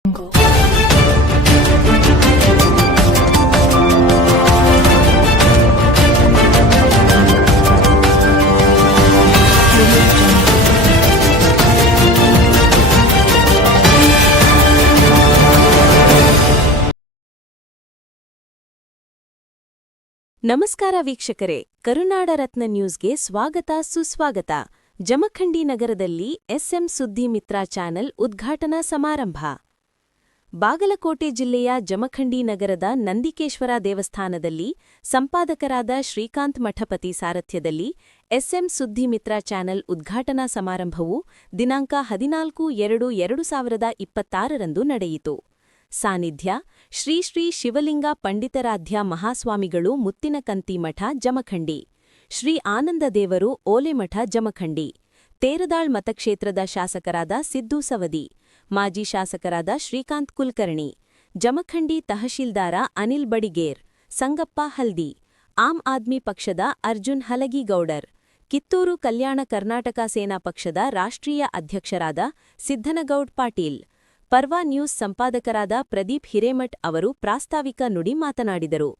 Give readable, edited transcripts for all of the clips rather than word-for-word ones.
ನಮಸ್ಕಾರ ವೀಕ್ಷಕರೇ, ಕರುನಾಡ ರತ್ನ ನ್ಯೂಸ್ಗೆ ಸ್ವಾಗತ ಸುಸ್ವಾಗತ. ಜಮಖಂಡಿ ನಗರದಲ್ಲಿ ಎಸ್ಎಂ ಸುದ್ದಿ ಮಿತ್ರ ಚಾನೆಲ್ ಉದ್ಘಾಟನಾ ಸಮಾರಂಭ. ಬಾಗಲಕೋಟೆ ಜಿಲ್ಲೆಯ ಜಮಖಂಡಿ ನಗರದ ನಂದಿಕೇಶ್ವರ ದೇವಸ್ಥಾನದಲ್ಲಿ ಸಂಪಾದಕರಾದ ಶ್ರೀಕಾಂತ್ ಮಠಪತಿ ಸಾರಥ್ಯದಲ್ಲಿ ಎಸ್ಎಂ ಸುದ್ದಿ ಮಿತ್ರ ಚಾನೆಲ್ ಉದ್ಘಾಟನಾ ಸಮಾರಂಭವು ದಿನಾಂಕ 14/2/2026ರಂದು ನಡೆಯಿತು. ಸಾನ್ನಿಧ್ಯ ಶ್ರೀ ಶ್ರೀ ಶಿವಲಿಂಗ ಪಂಡಿತಾರಾಧ್ಯ ಮಹಾಸ್ವಾಮಿಗಳು ಮುತ್ತಿನಕಂತಿ ಮಠ ಜಮಖಂಡಿ, ಶ್ರೀ ಆನಂದದೇವರು ಓಲೆಮಠ ಜಮಖಂಡಿ, ತೇರದಾಳ್ ಮತಕ್ಷೇತ್ರದ ಶಾಸಕರಾದ ಸಿದ್ದು ಸವದಿ, ಮಾಜಿ ಶಾಸಕರಾದ ಶ್ರೀಕಾಂತ್ ಕುಲಕರ್ಣಿ, ಜಮಖಂಡಿ ತಹಶೀಲ್ದಾರ ಅನಿಲ್ ಬಡಿಗೇರ್, ಸಂಗಪ್ಪ ಹಲ್ದಿ, ಆಮ್ ಆದ್ಮಿ ಪಕ್ಷದ ಅರ್ಜುನ್ ಹಲಗಿಗೌಡರ್, ಕಿತ್ತೂರು ಕಲ್ಯಾಣ ಕರ್ನಾಟಕ ಸೇನಾ ಪಕ್ಷದ ರಾಷ್ಟ್ರೀಯ ಅಧ್ಯಕ್ಷರಾದ ಸಿದ್ದನಗೌಡ್ ಪಾಟೀಲ್, ಪರ್ವ ನ್ಯೂಸ್ ಸಂಪಾದಕರಾದ ಪ್ರದೀಪ್ ಹಿರೇಮಠ್ ಅವರು ಪ್ರಾಸ್ತಾವಿಕ ನುಡಿ ಮಾತನಾಡಿದರು.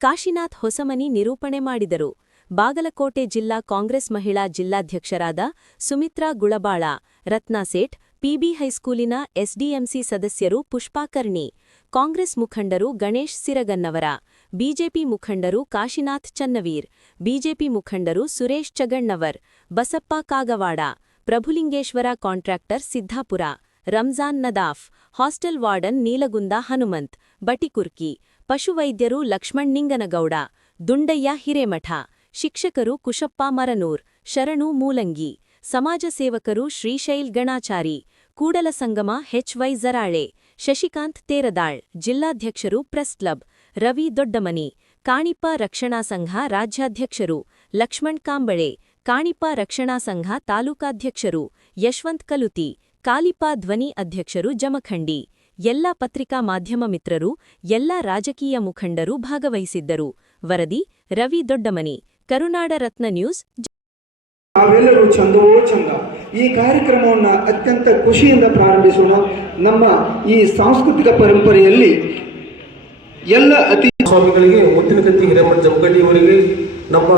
ಕಾಶಿನಾಥ್ ಹೊಸಮನಿ ನಿರೂಪಣೆ ಮಾಡಿದರು. ಬಾಗಲಕೋಟೆ ಜಿಲ್ಲಾ ಕಾಂಗ್ರೆಸ್ ಮಹಿಳಾ ಜಿಲ್ಲಾಧ್ಯಕ್ಷರಾದ ಸುಮಿತ್ರಾ ಗುಳಬಾಳ, ರತ್ನಾ ಸೇಠ್, ಪಿಬಿ ಹೈಸ್ಕೂಲಿನ ಎಸ್ಡಿಎಂಸಿ ಸದಸ್ಯರು ಪುಷ್ಪಾಕರ್ಣಿ, ಕಾಂಗ್ರೆಸ್ ಮುಖಂಡರು ಗಣೇಶ್ ಸಿರಗನ್ನವರ, ಬಿಜೆಪಿ ಮುಖಂಡರು ಕಾಶಿನಾಥ್ ಚನ್ನವೀರ್, ಬಿಜೆಪಿ ಮುಖಂಡರು Suresh Chagannavar, Basappa Kagawad, Prabhulingeshwara contractor Siddapur, Ramzan Nadaf, hostel warden Nilagunda Hanumanth, Batikurki, ಪಶುವೈದ್ಯರು ಲಕ್ಷ್ಮಣ್ ನಿಂಗನಗೌಡ, ದುಂಡಯ್ಯ ಹಿರೇಮಠ, ಶಿಕ್ಷಕರು ಕುಶಪ್ಪ ಮರನೂರ್, ಶರಣು ಮೂಲಂಗಿ, ಸಮಾಜ ಸೇವಕರು ಶ್ರೀಶೈಲ್ ಗಣಾಚಾರಿ, ಕೂಡಲ ಸಂಗಮ ಎಚ್ವೈ ಜರಾಳೆ, ಶಶಿಕಾಂತ್ ತೇರದಾಳ್, ಜಿಲ್ಲಾಧ್ಯಕ್ಷರು ಪ್ರೆಸ್ ಕ್ಲಬ್, ರವಿ ದೊಡ್ಡಮನಿ, ಕಾಣಿಪ ರಕ್ಷಣಾ ಸಂಘ ರಾಜ್ಯಾಧ್ಯಕ್ಷರು ಲಕ್ಷ್ಮಣ್ ಕಾಂಬಳೆ, ಕಾಣಿಪ ರಕ್ಷಣಾ ಸಂಘ ತಾಲೂಕಾಧ್ಯಕ್ಷರು ಯಶವಂತ್ ಕಲುತಿ, ಕಾಲಿಪ ಧ್ವನಿ ಅಧ್ಯಕ್ಷರು ಜಮಖಂಡಿ, ಎಲ್ಲ ಪತ್ರಿಕಾ ಮಾಧ್ಯಮ ಮಿತ್ರರು, ಎಲ್ಲ ರಾಜಕೀಯ ಮುಖಂಡರು ಭಾಗವಹಿಸಿದ್ದರು. ವರದಿ ರವಿ ದೊಡ್ಡಮನಿ, ಕರುನಾಡ ರತ್ನ ನ್ಯೂಸ್. ನಾವೆಲ್ಲರೂ ಚಂದವೋ ಚಂದ. ಈ ಕಾರ್ಯಕ್ರಮವನ್ನು ಅತ್ಯಂತ ಖುಷಿಯಿಂದ ಪ್ರಾರಂಭಿಸೋಣ. ನಮ್ಮ ಈ ಸಾಂಸ್ಕೃತಿಕ ಪರಂಪರೆಯಲ್ಲಿ ಎಲ್ಲ ಸ್ವಾಮಿಗಳಿಗೆ, ಮುತ್ತಿನಕಂತಿ ಹಿರೇಮಠ ಜಮಖಂಡಿಯವರಿಗೆ, ನಮ್ಮ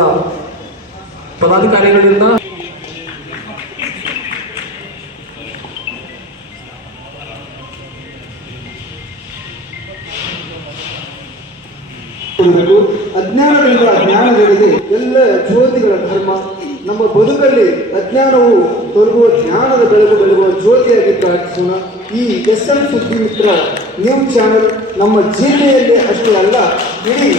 ಪದಾಧಿಕಾರಿಗಳಿಂದ ಅಜ್ಞಾನದಿಂದ ಜ್ಞಾನದೆಡೆಗೆ ಎಲ್ಲ ಜ್ಯೋತಿಗಳ ಧರ್ಮ. ನಮ್ಮ ಬದುಕಲ್ಲಿ ಅಜ್ಞಾನವು ತೊಲಗುವ, ಜ್ಞಾನದ ಬೆಳಕು ಬೆಳಗುವ ಜ್ಯೋತಿಯಾಗಿ ಪ್ರಾರ್ಥಿಸೋಣ. ಈ ಎಸ್ಎಂ ಸುದ್ದಿ ಮಿತ್ರ ನ್ಯೂಸ್ ಚಾನೆಲ್ ನಮ್ಮ ಜಿಲ್ಲೆಯಲ್ಲೇ ಅಷ್ಟೇ ಅಲ್ಲ, ಇಡೀ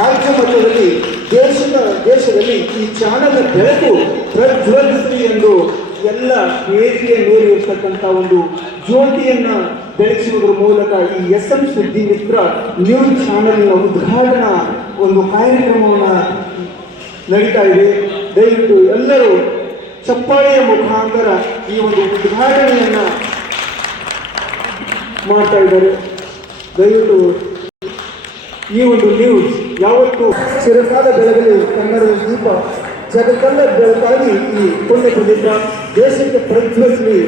ರಾಜ್ಯ ಮಟ್ಟದಲ್ಲಿ ದೇಶದಲ್ಲಿ ಈ ಚಾನೆಲ್ನ ಬೆಳಕು ಪ್ರಜ್ವಲಿಸಲಿ ಎಂದು ಎಲ್ಲ ವೇದಿಕೆ ಮೇಲೆ ಇರ್ತಕ್ಕಂಥ ಒಂದು ಜ್ಯೋತಿಯನ್ನು ಬೆಳೆಸುವುದರ ಮೂಲಕ ಈ ಎಸ್ಎಂ ಸುದ್ದಿ ಮಿತ್ರ ನ್ಯೂಸ್ ಚಾನೆಲ್ನ ಉದ್ಘಾಟನಾ ಒಂದು ಕಾರ್ಯಕ್ರಮವನ್ನು ನಡೀತಾ ಇದೆ. ದಯವಿಟ್ಟು ಎಲ್ಲರೂ ಚಪ್ಪಾಳೆಯ ಮುಖಾಂತರ ಈ ಒಂದು ಉದ್ಘಾಟನೆಯನ್ನು ಮಾಡ್ತಾ ಇದ್ದಾರೆ. ದಯವಿಟ್ಟು ಈ ಒಂದು ನ್ಯೂಸ್ ಯಾವತ್ತೂ ಚಿರಕಾಲ ಬೆಳಗಲಿ ಕನ್ನಡದ ದೀಪ ಜಗತ್ತೆಲ್ಲ ಬೆಳಕಾಗಿ ಈ ಪುಣ್ಯ ಪ್ರದೀಪ ದೇಶಕ್ಕೆ ಪ್ರಜ್ವಲಿಸಲಿ.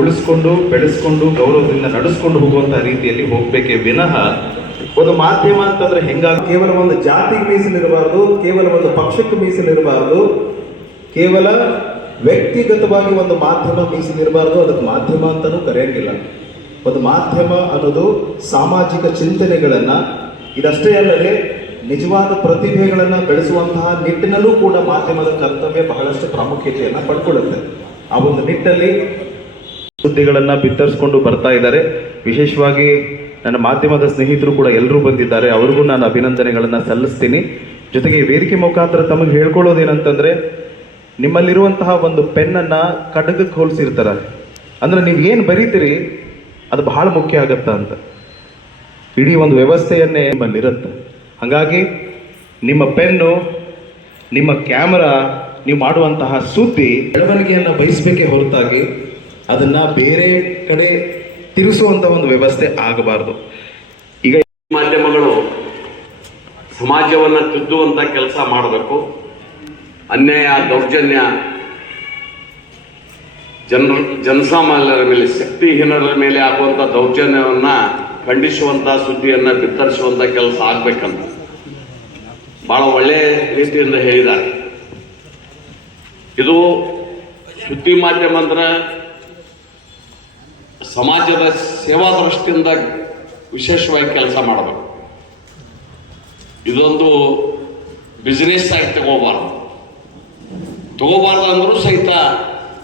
ಉಳಿಸ್ಕೊಂಡು ಬೆಳೆಸ್ಕೊಂಡು ಗೌರವದಿಂದ ನಡೆಸ್ಕೊಂಡು ಹೋಗುವಂತಹ ರೀತಿಯಲ್ಲಿ ಹೋಗ್ಬೇಕೇ ವಿನಃ ಒಂದು ಮಾಧ್ಯಮ ಅಂತಂದ್ರೆ ಕೇವಲ ಒಂದು ಜಾತಿಗೆ ಮೀಸಲಿರಬಾರ್ದು, ಕೇವಲ ಒಂದು ಪಕ್ಷಕ್ಕೆ ಮೀಸಲಿರಬಾರ್ದು, ಕೇವಲ ವ್ಯಕ್ತಿಗತವಾಗಿ ಒಂದು ಮಾಧ್ಯಮ ಮೀಸಲಿರಬಾರ್ದು. ಅದಕ್ಕೆ ಮಾಧ್ಯಮ ಅಂತಲೂ ಕರೆಯಂಗಿಲ್ಲ. ಒಂದು ಮಾಧ್ಯಮ ಅನ್ನೋದು ಸಾಮಾಜಿಕ ಚಿಂತನೆಗಳನ್ನ, ಇದಷ್ಟೇ ಅಲ್ಲದೆ ನಿಜವಾದ ಪ್ರತಿಭೆಗಳನ್ನು ಬೆಳೆಸುವಂತಹ ನಿಟ್ಟಿನಲ್ಲೂ ಕೂಡ ಮಾಧ್ಯಮದ ಕರ್ತವ್ಯ ಬಹಳಷ್ಟು ಪ್ರಾಮುಖ್ಯತೆಯನ್ನು ಪಡ್ಕೊಳ್ಳುತ್ತೆ. ಆ ಒಂದು ನಿಟ್ಟಲ್ಲಿ ಸುದ್ದಿಗಳನ್ನು ಬಿತ್ತರಿಸ್ಕೊಂಡು ಬರ್ತಾ ಇದ್ದಾರೆ. ವಿಶೇಷವಾಗಿ ನನ್ನ ಮಾಧ್ಯಮದ ಸ್ನೇಹಿತರು ಕೂಡ ಎಲ್ಲರೂ ಬಂದಿದ್ದಾರೆ, ಅವ್ರಿಗೂ ನಾನು ಅಭಿನಂದನೆಗಳನ್ನು ಸಲ್ಲಿಸ್ತೀನಿ. ಜೊತೆಗೆ ಈ ವೇದಿಕೆ ಮುಖಾಂತರ ತಮಗೆ ಹೇಳ್ಕೊಳ್ಳೋದೇನಂತಂದರೆ, ನಿಮ್ಮಲ್ಲಿರುವಂತಹ ಒಂದು ಪೆನ್ನನ್ನು ಕಡಗಕ್ಕೆ ಹೋಲಿಸಿರ್ತಾರೆ. ಅಂದರೆ ನೀವು ಏನು ಬರೀತೀರಿ ಅದು ಬಹಳ ಮುಖ್ಯ ಆಗತ್ತ ಅಂತ. ಇಡೀ ಒಂದು ವ್ಯವಸ್ಥೆಯನ್ನೇ ನಿಮ್ಮಲ್ಲಿರುತ್ತೆ. ಹಾಗಾಗಿ ನಿಮ್ಮ ಪೆನ್ನು, ನಿಮ್ಮ ಕ್ಯಾಮರಾ, ನೀವು ಮಾಡುವಂತಹ ಸುದ್ದಿ ಬೆಳವಣಿಗೆಯನ್ನು ಬಯಸಬೇಕೇ ಹೊರತಾಗಿ ಅದನ್ನು ಬೇರೆ ಕಡೆ ತಿರುಗಿಸುವಂಥ ಒಂದು ವ್ಯವಸ್ಥೆ ಆಗಬಾರ್ದು. ಈಗ ಮಾಧ್ಯಮಗಳು ಸಮಾಜವನ್ನು ತಿದ್ದುವಂಥ ಕೆಲಸ ಮಾಡಬೇಕು. ಅನ್ಯಾಯ, ದೌರ್ಜನ್ಯ, ಜನಸಾಮಾನ್ಯರ ಮೇಲೆ, ಶಕ್ತಿಹೀನರ ಮೇಲೆ ಆಗುವಂಥ ದೌರ್ಜನ್ಯವನ್ನು ಖಂಡಿಸುವಂಥ ಸುದ್ದಿಯನ್ನು ಬಿತ್ತರಿಸುವಂಥ ಕೆಲಸ ಆಗಬೇಕಂತ ಭಾಳ ಒಳ್ಳೆಯ ರೀತಿಯಿಂದ ಹೇಳಿದ್ದಾರೆ. ಇದು ಸುದ್ದಿ ಮಾಧ್ಯಮ ಅಂದ್ರೆ ಸಮಾಜದ ಸೇವಾ ದೃಷ್ಟಿಯಿಂದ ವಿಶೇಷವಾಗಿ ಕೆಲಸ ಮಾಡಬೇಕು. ಇದೊಂದು ಬಿಸ್ನೆಸ್ ಆಗಿ ತಗೋಬಾರ್ದು ಅಂದರೂ ಸಹಿತ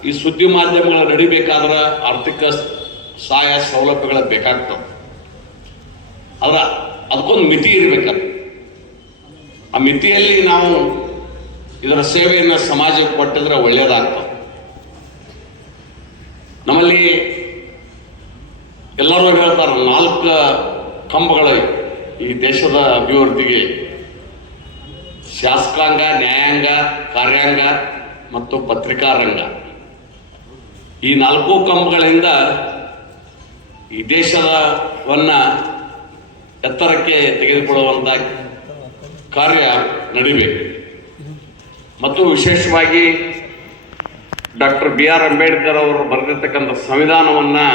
ಈ ಸುದ್ದಿ ಮಾಧ್ಯಮಗಳ ನಡಿಬೇಕಾದ್ರೆ ಆರ್ಥಿಕ ಸಹಾಯ ಸೌಲಭ್ಯಗಳ ಬೇಕಾಗ್ತವೆ. ಅದಕ್ಕೊಂದು ಮಿತಿ ಇರಬೇಕಲ್ಲ. ಆ ಮಿತಿಯಲ್ಲಿ ನಾವು ಇದರ ಸೇವೆಯನ್ನು ಸಮಾಜಕ್ಕೆ ಕೊಟ್ಟಿದ್ರೆ ಒಳ್ಳೆಯದಾಗ್ತದೆ. ನಮ್ಮಲ್ಲಿ ಎಲ್ಲರೂ ಹೇಳ್ತಾರೆ 4 ಕಂಬಗಳು ಈ ದೇಶದ ಅಭಿವೃದ್ಧಿಗೆ: ಶಾಸಕಾಂಗ, ನ್ಯಾಯಾಂಗ, ಕಾರ್ಯಾಂಗ ಮತ್ತು ಪತ್ರಿಕಾ ರಂಗ. ಈ 4 ಕಂಬಗಳಿಂದ ಈ ದೇಶವನ್ನು ಎತ್ತರಕ್ಕೆ ತೆಗೆದುಕೊಳ್ಳುವಂಥ ಕಾರ್ಯ ನಡಿಬೇಕು. ಮತ್ತು ವಿಶೇಷವಾಗಿ ಡಾಕ್ಟರ್ BR ಅಂಬೇಡ್ಕರ್ ಅವರು ಬರೆದಿರ್ತಕ್ಕಂಥ ಸಂವಿಧಾನವನ್ನು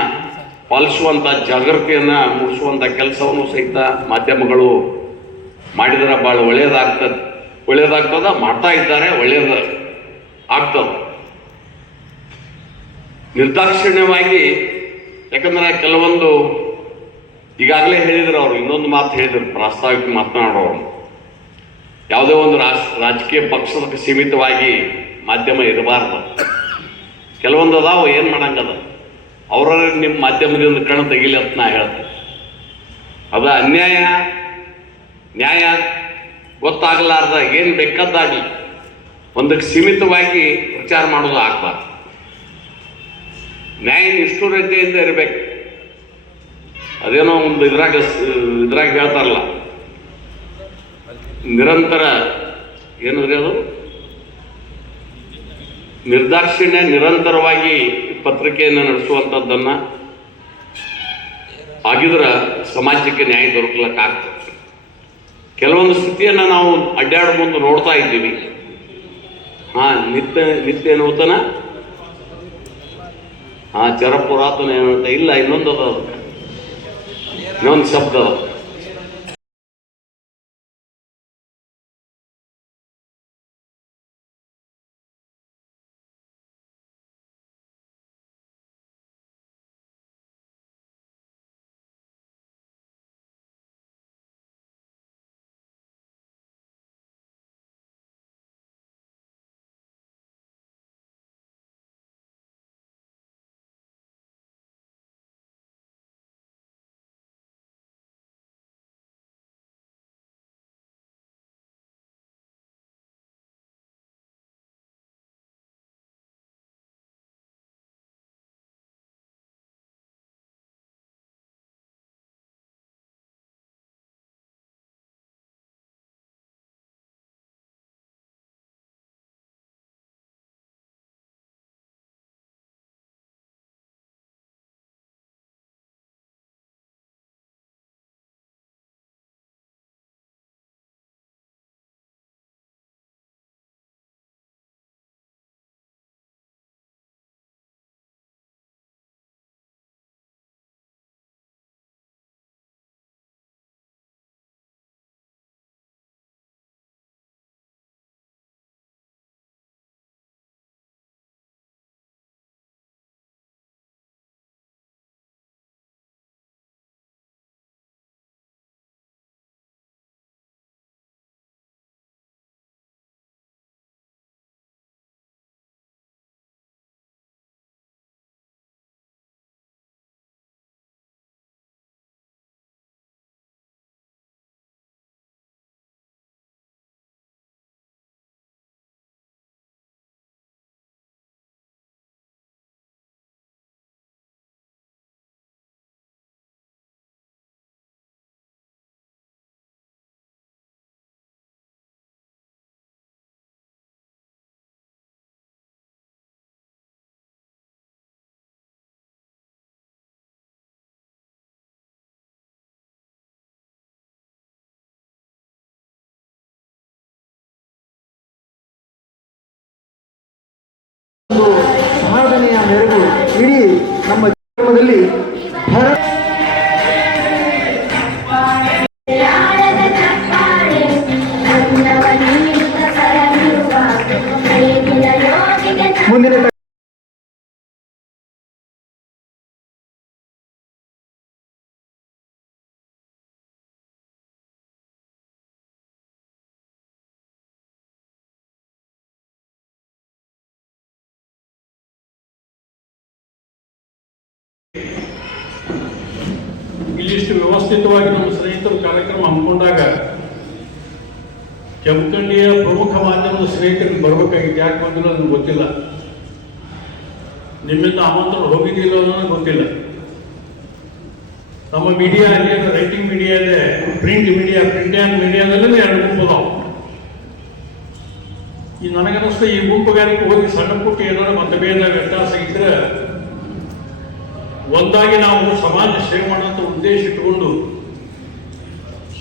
ಪಾಲಿಸುವಂಥ ಜಾಗೃತಿಯನ್ನು ಮೂಡಿಸುವಂಥ ಕೆಲಸವನ್ನು ಸಹಿತ ಮಾಧ್ಯಮಗಳು ಮಾಡಿದರೆ ಭಾಳ ಒಳ್ಳೆಯದಾಗ್ತದೆ. ಮಾಡ್ತಾ ಇದ್ದಾರೆ, ಒಳ್ಳೆಯದು ಆಗ್ತದೆ. ನಿರ್ದಾಕ್ಷಿಣ್ಯವಾಗಿ, ಯಾಕಂದ್ರೆ ಕೆಲವೊಂದು ಈಗಾಗಲೇ ಹೇಳಿದ್ರು ಅವರು, ಇನ್ನೊಂದು ಮಾತು ಹೇಳಿದ್ರು ಪ್ರಾಸ್ತಾವಿಕ ಮಾತನಾಡೋರು, ಯಾವುದೇ ಒಂದು ರಾಜಕೀಯ ಪಕ್ಷಕ್ಕೆ ಸೀಮಿತವಾಗಿ ಮಾಧ್ಯಮ ಇರಬಾರ್ದು. ಕೆಲವೊಂದು ಅದಾವು, ಏನು ಮಾಡಂಗದ, ಅವರ ನಿಮ್ಮ ಮಾಧ್ಯಮದಿಂದ ಕಣ್ಣು ತೆಗಿಲಿ ಅಂತ ನಾ ಹೇಳ್ತೇನೆ. ಅದು ಅನ್ಯಾಯ, ನ್ಯಾಯ ಗೊತ್ತಾಗಲಾರ್ದ ಏನು ಬೇಕಾದಾಗಲಿ ಒಂದಕ್ಕೆ ಸೀಮಿತವಾಗಿ ಪ್ರಚಾರ ಮಾಡೋದು ಆಗಬಾರ್ದು. ನ್ಯಾಯ ನಿಷ್ಠುರತೆಯಿಂದ ಇರಬೇಕು. ಅದೇನೋ ಒಂದು ಇದ್ರಾಗ ಹೇಳ್ತಾರಲ್ಲ, ನಿರಂತರ ಏನಂದ್ರೆ ಅದು ನಿರ್ದಾಕ್ಷಿಣ್ಯ, ನಿರಂತರವಾಗಿ ಪತ್ರಿಕೆಯನ್ನು ನಡೆಸುವಂಥದ್ದನ್ನು ಆಗಿದ್ರೆ ಸಮಾಜಕ್ಕೆ ನ್ಯಾಯ ದೊರಕಲಿಕ್ಕಾಗ್ತದೆ. ಕೆಲವೊಂದು ಸ್ಥಿತಿಯನ್ನು ನಾವು ಅಡ್ಡಾಡ ಮುಂದೆ ನೋಡ್ತಾ ಇದ್ದೀವಿ. ನಿತ್ಯ ನೂತನ, ಚರಪುರಾತನ ಏನಂತ ಇಲ್ಲ, ಇನ್ನೊಂದು ಶಬ್ದ ಒಂದು ಸಾಧನೆಯ ಮೆರುಗು ಇಡೀ ನಮ್ಮ ಧರ್ಮದಲ್ಲಿ ಮುಂದಿನ ಇಲ್ಲಿಷ್ಟು ವ್ಯವಸ್ಥಿತವಾಗಿ ನಮ್ಮ ಸ್ನೇಹಿತರು ಕಾರ್ಯಕ್ರಮ ಹಮ್ಮಿಕೊಂಡಾಗ ಜಮಖಂಡಿಯ ಪ್ರಮುಖ ಮಾಧ್ಯಮದ ಸ್ನೇಹಿತರಿಗೆ ಬರಬೇಕಾಗಿತ್ತು. ಯಾಕೆ ಬಂದಿಲ್ಲ ನನಗೆ ಗೊತ್ತಿಲ್ಲ. ನಿಮ್ಮಿಂದ ಆಮಂತ್ರಣ ಹೋಗಿದ್ದಿಲ್ಲ ಅನ್ನೋದು ಗೊತ್ತಿಲ್ಲ. ನಮ್ಮ ಮೀಡಿಯಾ ಅಲ್ಲಿ ರೈಟಿಂಗ್ ಮೀಡಿಯಾ ಇದೆ, ಪ್ರಿಂಟ್ ಆ್ಯಂಡ್ ಮೀಡಿಯಾದಲ್ಲೇ ಎರಡು ಗುಂಪು ಅದಾವೆ. ಈ ನನಗನ್ನಿಸ್ತು ಈ ಗುಂಪುಗಾರಿಕೆ ಹೋಗಿ ಸಣ್ಣ ಪುಟ್ಟ ಏನಾದ್ರು ಮತಭೇದ ವ್ಯತ್ಯಾಸ ಇದ್ರೆ ಒಂದಾಗಿ ನಾವು ಸಮಾಜ ಸೇವೆ ಮಾಡುವಂಥ ಉದ್ದೇಶ ಇಟ್ಟುಕೊಂಡು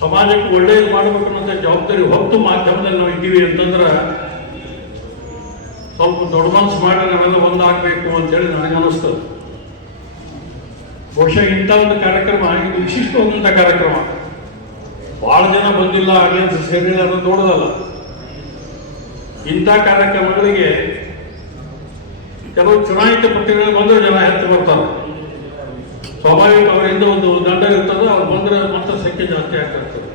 ಸಮಾಜಕ್ಕೆ ಒಳ್ಳೆಯದು ಮಾಡಬೇಕನ್ನೋಂಥ ಜವಾಬ್ದಾರಿ ಹೊತ್ತು ಮಾಧ್ಯಮದಲ್ಲಿ ನಾವು ಇದ್ದೀವಿ ಅಂತಂದ್ರೆ ಸ್ವಲ್ಪ ದೊಡ್ಡ ಮನಸ್ಸು ಮಾಡಿ ನಾವೆಲ್ಲ ಒಂದಾಗಬೇಕು ಅಂತೇಳಿ ನನಗನ್ನಿಸ್ತದೆ. ಬಹುಶಃ ಇಂಥ ಒಂದು ಕಾರ್ಯಕ್ರಮ ಇದು ವಿಶಿಷ್ಟವಾದಂಥ ಕಾರ್ಯಕ್ರಮ. ಭಾಳ ಜನ ಬಂದಿಲ್ಲ, ಅಲ್ಲಿಂದ ಸೇರಿಲ್ಲ ಅನ್ನೋದು ದೊಡ್ಡದಲ್ಲ. ಇಂಥ ಕಾರ್ಯಕ್ರಮಗಳಿಗೆ ಕೆಲವು ಚುನಾಯಿತ ಪಟ್ಟಿಗಳು ಬಂದರೆ ಜನ ಹೆಚ್ಚು ಬರ್ತಾರೆ. ಸ್ವಾಭಾವಿಕ ಅವರಿಂದ ಒಂದು ದಂಡ ಇರ್ತದೆ, ಅವ್ರು ಬಂದರೆ ಮತ್ತೆ ಸಂಖ್ಯೆ ಜಾಸ್ತಿ ಆಗ್ತಿರ್ತದೆ.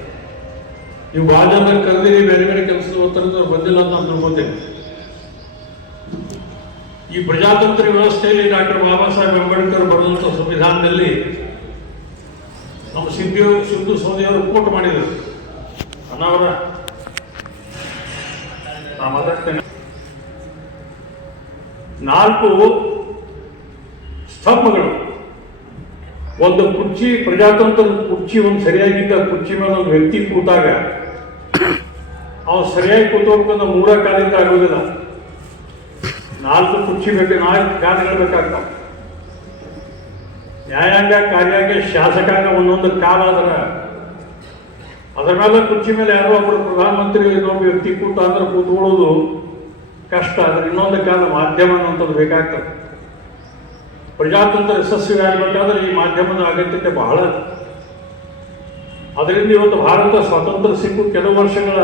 ನೀವು ಭಾಳ ಜನ ಕರೆದಿರಿ, ಬೇರೆ ಬೇರೆ ಕೆಲಸದ ಒತ್ತಡದವ್ರು ಬಂದಿಲ್ಲ ಅಂತ ನಾನು ತಿಳ್ಕೊತೇನೆ. ಈ ಪ್ರಜಾತಂತ್ರ ವ್ಯವಸ್ಥೆಯಲ್ಲಿ ಡಾಕ್ಟರ್ ಬಾಬಾ ಸಾಹೇಬ್ ಅಂಬೇಡ್ಕರ್ ಬರೆದಂಥ ಸಂವಿಧಾನದಲ್ಲಿ ನಮ್ಮ ಸಿಂಧು ಸೌದಿಯವರು ಕೋಟ್ ಮಾಡಿದರು. ಅಣ್ಣವರ ನಾನು ಮಾತಾಡ್ತೇನೆ. 4 ಸ್ತಂಭಗಳು, ಒಂದು ಕುರ್ಚಿ, ಪ್ರಜಾತಂತ್ರದ ಕುರ್ಚಿ ಒಂದು ಸರಿಯಾಗಿದ್ದ ಕುರ್ಚಿ ಮೇಲೆ ಒಂದು ವ್ಯಕ್ತಿ ಕೂತಾಗ ಅವನು ಸರಿಯಾಗಿ ಕೂತ್ಕೊಂಡ್ಕೊಂಡು 3 ಕಾಲಿಂದ ಆಗೋದಿಲ್ಲ. 4 ಕುರ್ಚಿ ಬೇಕು, 4 ಕಾಲುಗಳು ಬೇಕಾಗ್ತಾವ. ನ್ಯಾಯಾಂಗ, ಕಾರ್ಯಾಂಗ, ಶಾಸಕಾಂಗ ಒಂದೊಂದು ಕಾಲ ಅದರ ಮೇಲೆ ಕುರ್ಚಿ ಮೇಲೆ ಯಾರೋ ಒಬ್ಬರು ಪ್ರಧಾನಮಂತ್ರಿ ಇನ್ನೊಬ್ಬ ವ್ಯಕ್ತಿ ಕೂತ ಅಂದ್ರೆ ಕೂತ್ಕೊಳ್ಳೋದು ಕಷ್ಟ. ಅದ್ರ ಇನ್ನೊಂದು ಕಾಲ ಮಾಧ್ಯಮ ಅನ್ನೋಂಥದ್ದು ಬೇಕಾಗ್ತದೆ. ಪ್ರಜಾತಂತ್ರ ಯಶಸ್ವಿ ಆಗಬೇಕಾದ್ರೆ ಈ ಮಾಧ್ಯಮದ ಅಗತ್ಯತೆ ಬಹಳ. ಅದರಿಂದ ಇವತ್ತು ಭಾರತ ಸ್ವಾತಂತ್ರ್ಯ ಸಿಕ್ಕು ಕೆಲವು ವರ್ಷಗಳ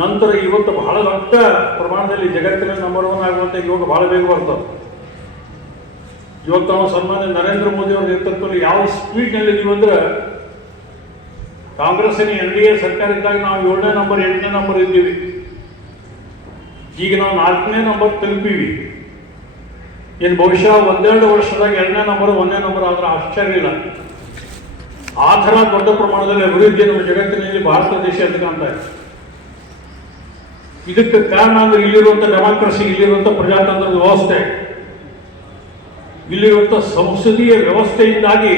ನಂತರ ಇವತ್ತು ಬಹಳ ದೊಡ್ಡ ಪ್ರಮಾಣದಲ್ಲಿ ಜಗತ್ತಿನ ನಂಬರ್ 1 ಆಗುವಂಥ ಯೋಗ ಬಹಳ ಬೇಗ ಬರ್ತದೆ. ಇವತ್ತು ನಾವು ಸನ್ಮಾನ್ಯ ನರೇಂದ್ರ ಮೋದಿ ಅವರ ನೇತೃತ್ವದಲ್ಲಿ ಯಾವ ಸ್ಪೀಡ್ನಲ್ಲಿದ್ದೀವಿ ಅಂದ್ರೆ, ಕಾಂಗ್ರೆಸ್ಸಿನ NDA ಸರ್ಕಾರ ಇದ್ದಾಗ ನಾವು 7ನೇ ನಂಬರ್ 8ನೇ ನಂಬರ್ ಇದ್ದೀವಿ. ಈಗ ನಾವು 4ನೇ ನಂಬರ್ ತಲುಪೀವಿ. ಇನ್ನು ಬಹುಶಃ 1-2 ವರ್ಷದಾಗ 2ನೇ ನಂಬರ್ 1ನೇ ನಂಬರ್ ಆದ್ರೆ ಆಶ್ಚರ್ಯ ಇಲ್ಲ. ಆ ಥರ ದೊಡ್ಡ ಪ್ರಮಾಣದಲ್ಲಿ ಅಭಿವೃದ್ಧಿ ನಮ್ಮ ಜಗತ್ತಿನಲ್ಲಿ ಭಾರತ ದೇಶ ಅಂತ ಕಾಣ್ತಾ ಇದೆ. ಇದಕ್ಕೆ ಕಾರಣ ಅಂದ್ರೆ ಇಲ್ಲಿರುವಂಥ ಡೆಮಾಕ್ರಸಿ, ಇಲ್ಲಿರುವಂಥ ಪ್ರಜಾತಂತ್ರದ ವ್ಯವಸ್ಥೆ, ಇಲ್ಲಿರುವಂಥ ಸಂಸದೀಯ ವ್ಯವಸ್ಥೆಯಿಂದಾಗಿ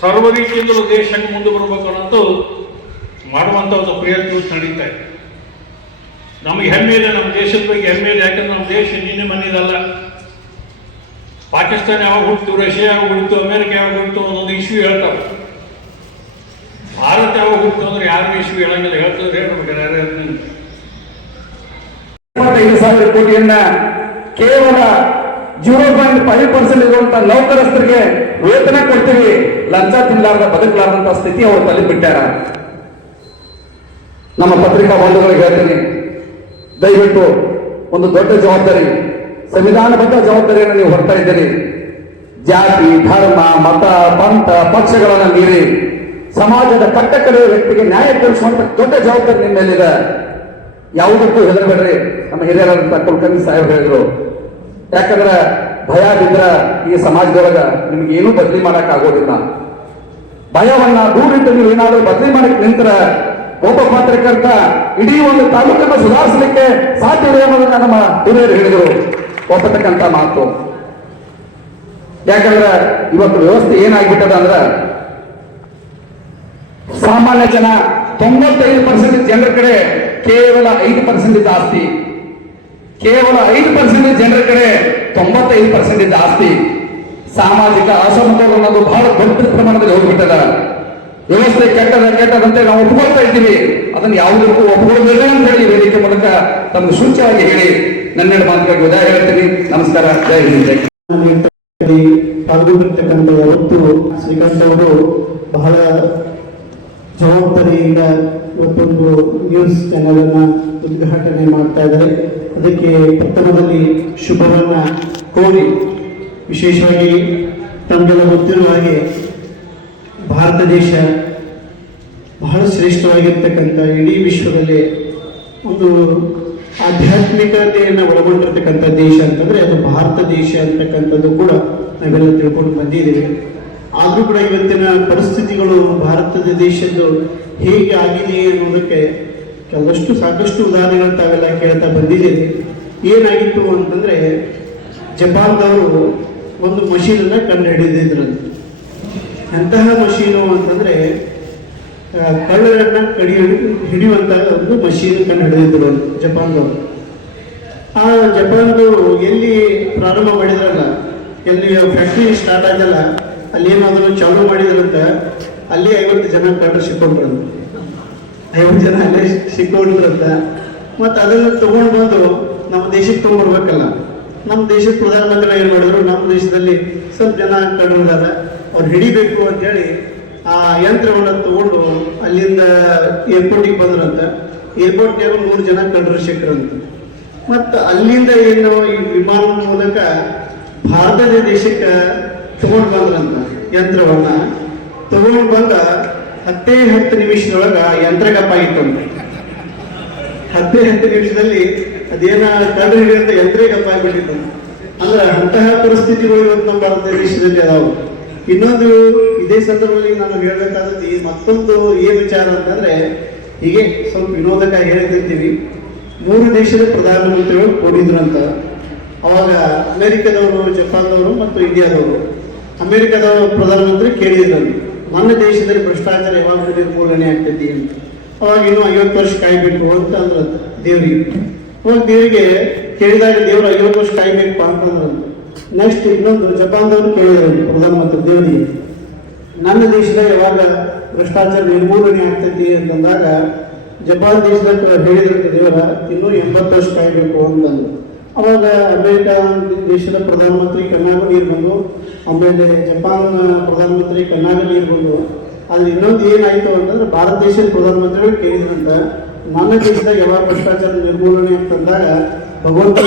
ಸರ್ವ ರೀತಿಯಿಂದಲೂ ದೇಶಕ್ಕೆ ಮುಂದೆ ಬರಬೇಕು ಅನ್ನೋದು ಮಾಡುವಂಥ ಒಂದು ಪ್ರಯತ್ನ ನಡೀತಾ ಇದೆ. ನಮಗೆ ಹೆಮ್ಮೆ ಇದೆ, ನಮ್ಮ ದೇಶದ ಬಗ್ಗೆ ಹೆಮ್ಮೆ ಇದೆ. ಯಾಕಂದ್ರೆ ನಮ್ಮ ದೇಶ ನಿನ್ನೆ ಮನೆಯದಲ್ಲ. ಪಾಕಿಸ್ತಾನ ಯಾವಾಗ ಹುಟ್ಟಿತು, ರಷ್ಯಾ ಯಾವಾಗ ಹುಟ್ಟಿತು, ಅಮೆರಿಕ ಯಾವಾಗ ಹುಟ್ಟಿತು ಅನ್ನೋದು ಇಶ್ಯೂ ಹೇಳ್ತಾರೆ. ಭಾರತ ಯಾವಾಗ ಹುಟ್ಟಿತು ಅಂದ್ರೆ ಯಾರು ಇಶ್ಯೂ ಹೇಳಂಗಿಲ್ಲ. ಹೇಳ್ತಿದ್ರೆ ಹೇಳ್ಬೇಕು ಯಾರ್ಯಾರು. 25,000 ಕೋಟಿಯನ್ನ ಕೇವಲ 0.5% ಇರುವಂತ ನೌಕರಸ್ಥರಿಗೆ ವೇತನ ಕೊಡ್ತೀವಿ, ಲಂಚ ತಿನ್ನಲಾರ್ದ ಬದುಕಲಾರ್ದಂತ ಸ್ಥಿತಿ ಅವರು ತಲುಪಿಬಿಟ್ಟಾರ. ನಮ್ಮ ಪತ್ರಿಕಾ ಬಂಧುಗಳಿಗೆ ಹೇಳ್ತೀನಿ, ದಯವಿಟ್ಟು ಒಂದು ದೊಡ್ಡ ಜವಾಬ್ದಾರಿ, ಸಂವಿಧಾನಬದ್ಧ ಜವಾಬ್ದಾರಿಯನ್ನು ನೀವು ಹೊರತಾ ಇದ್ದೀರಿ. ಜಾತಿ, ಧರ್ಮ, ಮತ, ಪಂಥ, ಪಕ್ಷಗಳನ್ನು ಮೀರಿ ಸಮಾಜದ ಕಟ್ಟಕಡೆಯ ವ್ಯಕ್ತಿಗೆ ನ್ಯಾಯ ಕೊಡಿಸುವಂತ ದೊಡ್ಡ ಜವಾಬ್ದಾರಿ ನಿಮ್ಮ ಮೇಲಿದೆ. ಯಾವುದಕ್ಕೂ ಹೆದರಬೇಡ್ರಿ. ನಮ್ಮ ಹಿರಿಯರಾದಂಥ ಕುಲಕರ್ಣಿ ಸಾಹೇಬ್ ಹೇಳಿದ್ರು, ಯಾಕಂದ್ರೆ ಭಯ ಬಿದ್ರ ಈ ಸಮಾಜದೊಳಗ ನಿಮ್ಗೆ ಏನೂ ಬದಲಿ ಮಾಡಕ್ ಆಗೋದಿಲ್ಲ. ಭಯವನ್ನ ದೂರಿಟ್ಟು ನೀವು ಏನಾದ್ರೂ ಬದಲಿ ಮಾಡಕ್ ನಿಂತರ ಒಬ್ಬ ಪತ್ರಕರ್ತ ಇಡೀ ಒಂದು ತಾಲೂಕನ್ನು ಸುಧಾರಿಸಲಿಕ್ಕೆ ಸಾಧ್ಯವಿದೆ ಅನ್ನೋದನ್ನ ನಮ್ಮ ಹಿರಿಯರು ಹೇಳಿದರು. ಒಪ್ಪತಕ್ಕಂತ ಮಾತು. ಯಾಕಂದ್ರೆ ಇವತ್ತು ವ್ಯವಸ್ಥೆ ಏನಾಗ್ಬಿಟ್ಟದ ಅಂದ್ರ, ಸಾಮಾನ್ಯ ಜನ 95% ಜನರ ಕಡೆ ಕೇವಲ 5% ಆಸ್ತಿ, ಕೇವಲ 5% ಜನರ ಕಡೆ 95% ಆಸ್ತಿ. ಸಾಮಾಜಿಕ ಅಸಮತೋಲ ಅನ್ನೋದು ಬಹಳ ದೊಡ್ಡ ಪ್ರಮಾಣದಲ್ಲಿ ಹೋಗ್ಬಿಟ್ಟದ. ವ್ಯವಸ್ಥೆ ಕೆಟ್ಟದಂತೆ ನಾವು ಒಪ್ಕೊಳ್ತಾ ಇದ್ದೀವಿ. ಅದನ್ನು ಯಾವುದಕ್ಕೂ ಒಪ್ಕೊಳ್ಬೇಕು ಅಂತ ಹೇಳಿ ವೇದಿಕೆ ಮೂಲಕ ತಮಗೆ ಸೂಚ್ಯವಾಗಿ ಹೇಳಿ ನನ್ನೆರಡು ಮಾತುಗಳಿಗೆ ಉದಯ ಹೇಳ್ತೀನಿ. ನಮಸ್ಕಾರ. ಜೈ ಹಿಂದ್, ಜೈ ಪಾಲ್ಗೊಂಡಿರ್ತಕ್ಕಂಥ ಯಾವತ್ತು ಶ್ರೀಕಾಂತ್ ಅವರು ಬಹಳ ಜವಾಬ್ದಾರಿಯಿಂದ ಇವತ್ತೊಂದು ನ್ಯೂಸ್ ಚಾನೆಲ್ ಅನ್ನ ಉದ್ಘಾಟನೆ ಮಾಡ್ತಾ ಇದ್ದಾರೆ. ಅದಕ್ಕೆ ಪ್ರಥಮದಲ್ಲಿ ಶುಭವನ್ನ ಕೋರಿ, ವಿಶೇಷವಾಗಿ ತಮಗೆಲ್ಲ ಗೊತ್ತಿರುವ ಹಾಗೆ ಭಾರತ ದೇಶ ಬಹಳ ಶ್ರೇಷ್ಠವಾಗಿರ್ತಕ್ಕಂಥ ಇಡೀ ವಿಶ್ವದಲ್ಲಿ ಒಂದು ಆಧ್ಯಾತ್ಮಿಕತೆಯನ್ನು ಒಳಗೊಂಡಿರ್ತಕ್ಕಂಥ ದೇಶ ಅಂತಂದ್ರೆ ಅದು ಭಾರತ ದೇಶ ಅಂತಕ್ಕಂಥದ್ದು ಕೂಡ ನಾವೆಲ್ಲ ತಿಳ್ಕೊಂಡು ಬಂದಿದ್ದೇವೆ. ಆದರೂ ಕೂಡ ಇವತ್ತಿನ ಪರಿಸ್ಥಿತಿಗಳು ಭಾರತದ ದೇಶದ್ದು ಹೇಗೆ ಆಗಿದೆ ಅನ್ನೋದಕ್ಕೆ ಸಾಕಷ್ಟು ಉದಾಹರಣೆಗಳು ತಾವೆಲ್ಲ ಕೇಳ್ತಾ ಬಂದಿದ್ದೇವೆ. ಏನಾಗಿತ್ತು ಅಂತಂದ್ರೆ, ಜಪಾನ್ದವರು ಒಂದು ಮಷೀನನ್ನು ಕಂಡು ಹಿಡಿದಿದ್ರು. ಎಂತಹ ಮಷೀನು ಅಂತಂದ್ರೆ ಕಳ್ಳರನ್ನ ಹಿಡಿಯುವಂತಹ ಒಂದು ಮಷೀನ್ ಕಂಡು ಹಿಡಿದಿದ್ರು ಜಪಾನ್ದವರು. ಆ ಜಪಾನ್ದವರು ಎಲ್ಲಿ ಪ್ರಾರಂಭ ಮಾಡಿದ್ರಲ್ಲ, ಎಲ್ಲಿ ಫ್ಯಾಕ್ಟ್ರಿ ಸ್ಟಾರ್ಟ್ ಆಗಲ್ಲ, ಅಲ್ಲಿ ಏನಾದರೂ ಚಾಲು ಮಾಡಿದ್ರಂತ ಅಲ್ಲಿ 50 ಜನ ಕಳ್ಳರು ಸಿಕ್ಕೊಂಡ್ರು. 50 ಜನ ಅಲ್ಲೇ ಸಿಕ್ಕೊಂಡಿದ್ರಂತ. ಮತ್ತು ಅದನ್ನು ತಗೊಂಡು ಬಂದು ನಮ್ಮ ದೇಶಕ್ಕೆ ತಗೊಂಡ್ಬರ್ಬೇಕಲ್ಲ. ನಮ್ಮ ದೇಶದ ಪ್ರಧಾನಮಂತ್ರಿ ಏನು ಮಾಡಿದ್ರು, ನಮ್ಮ ದೇಶದಲ್ಲಿ ಸ್ವಲ್ಪ ಜನ ಕಳ್ಳರಿದ್ದಾರೆ, ಅವ್ರು ಹಿಡಿಬೇಕು ಅಂತೇಳಿ ಆ ಯಂತ್ರವನ್ನು ತಗೊಂಡು ಅಲ್ಲಿಂದ ಏರ್ಪೋರ್ಟಿಗೆ ಬಂದ್ರಂತ. ಏರ್ಪೋರ್ಟ್ಗೆ 3 ಜನ ಕಳ್ಳರು ಸಿಕ್ಕರಂತ. ಮತ್ತು ಅಲ್ಲಿಂದ ಏನು ಈ ವಿಮಾನದ ಮೂಲಕ ಭಾರತದ ದೇಶಕ್ಕೆ ತಗೊಂಡು ಬಂದ್ರಂತ. ಯಂತ್ರವನ್ನ ತಗೊಂಡು ಬಂದ 10 ನಿಮಿಷದೊಳಗ ಯಂತ್ರ ಗಪ್ಪಾಗಿತ್ತಂತ. 10 ನಿಮಿಷದಲ್ಲಿ ಅದೇನ ಕಳ್ಳರು ಹಿಡಿಯುವಂತ ಯಂತ್ರ ಗಪ್ಪಾಗಿಬಿಟ್ಟಿತ್ತು. ಅಂದ್ರೆ ಅಂತಹ ಪರಿಸ್ಥಿತಿಗಳು ಇವತ್ತು ನಮ್ಮ ಭಾರತ ದೇಶದಲ್ಲಿ ಅದಾವು. ಇನ್ನೊಂದು ಇದೇ ಸಂದರ್ಭದಲ್ಲಿ ನಾನು ಹೇಳ್ಬೇಕಾದದ್ದು ಮತ್ತೊಂದು ಏನ್ ವಿಚಾರ ಅಂತಂದ್ರೆ, ಹೀಗೆ ಸ್ವಲ್ಪ ವಿನೋದಕ್ಕಾಗಿ ಹೇಳ್ತಿರ್ತೀವಿ, 3 ದೇಶದ ಪ್ರಧಾನಮಂತ್ರಿಗಳು ಕೂಡಿದ್ರು ಅಂತ. ಅವಾಗ ಅಮೆರಿಕದವರು, ಜಪಾನ್ದವರು ಮತ್ತು ಇಂಡಿಯಾದವರು. ಅಮೆರಿಕದ ಪ್ರಧಾನಮಂತ್ರಿ ಕೇಳಿದ್ರು, ನನ್ನ ದೇಶದಲ್ಲಿ ಭ್ರಷ್ಟಾಚಾರ ಯಾವಾಗ ನಿರ್ಮೂಲನೆ ಆಗ್ತೈತಿ ಅಂತ. ಅವಾಗ ಇನ್ನೂ 50 ವರ್ಷ ಕಾಯ್ಬೇಕು ಅಂತ ಅಂದ್ರ ದೇವ್ರಿಗೆ. ಅವಾಗ ದೇವರಿಗೆ ಕೇಳಿದಾಗ ದೇವ್ರು 50 ವರ್ಷ ಕಾಯ್ಬೇಕಪ್ಪ ಅಂತಂದ್ರಂತ. ನೆಕ್ಸ್ಟ್ ಇನ್ನೊಂದು ಜಪಾನ್ದವರು ಕೇಳಿದ್ರು ಪ್ರಧಾನಮಂತ್ರಿ ದೇವರಿಗೆ, ನನ್ನ ದೇಶದಾಗ ಯಾವಾಗ ಭ್ರಷ್ಟಾಚಾರ ನಿರ್ಮೂಲನೆ ಆಗ್ತೈತಿ ಅಂತಂದಾಗ ಜಪಾನ್ ದೇಶದಾಗ ಹೇಳಿದ್ರಂತ ದೇವರ, ಇನ್ನೂ 80 ವರ್ಷ ಕಾಯ್ಬೇಕು ಅಂತಂದ್ರು. ಅವಾಗ ಅಮೆರಿಕ ದೇಶದ ಪ್ರಧಾನಮಂತ್ರಿ ಕಣ್ಣಾಗ ನೀರು ಬಂದು, ಆಮೇಲೆ ಜಪಾನ್ ಪ್ರಧಾನಮಂತ್ರಿ ಕಣ್ಣಾಗ ನೀರು ಬಂದು. ಆದ್ರೆ ಇನ್ನೊಂದು ಏನಾಯ್ತು ಅಂತಂದ್ರೆ, ಭಾರತ ದೇಶದ ಪ್ರಧಾನಮಂತ್ರಿಗಳು ಕೇಳಿದ್ರಂತ, ನನ್ನ ದೇಶದಾಗ ಯಾವಾಗ ಭ್ರಷ್ಟಾಚಾರ ನಿರ್ಮೂಲನೆ ಅಂತಂದಾಗ ಭಗವಂತ